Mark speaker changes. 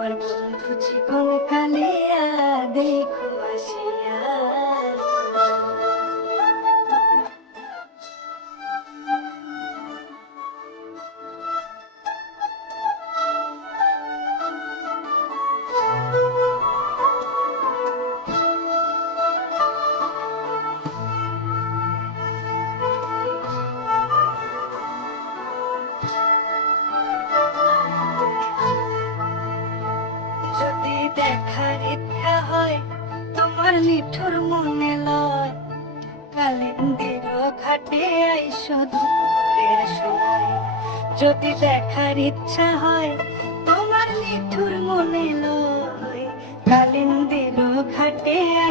Speaker 1: আমার বন্ধু চিকন কালিয়া দেখো আসিয়া যদি দেখার ইচ্ছা হয়, তোমার মিঠুর মনে লয়। কালিন্দির ঘাটে আইসো দূরের সময়। যদি দেখার ইচ্ছা হয়, তোমার লিঠুর মনে লয়। কালিন্দির ঘাটে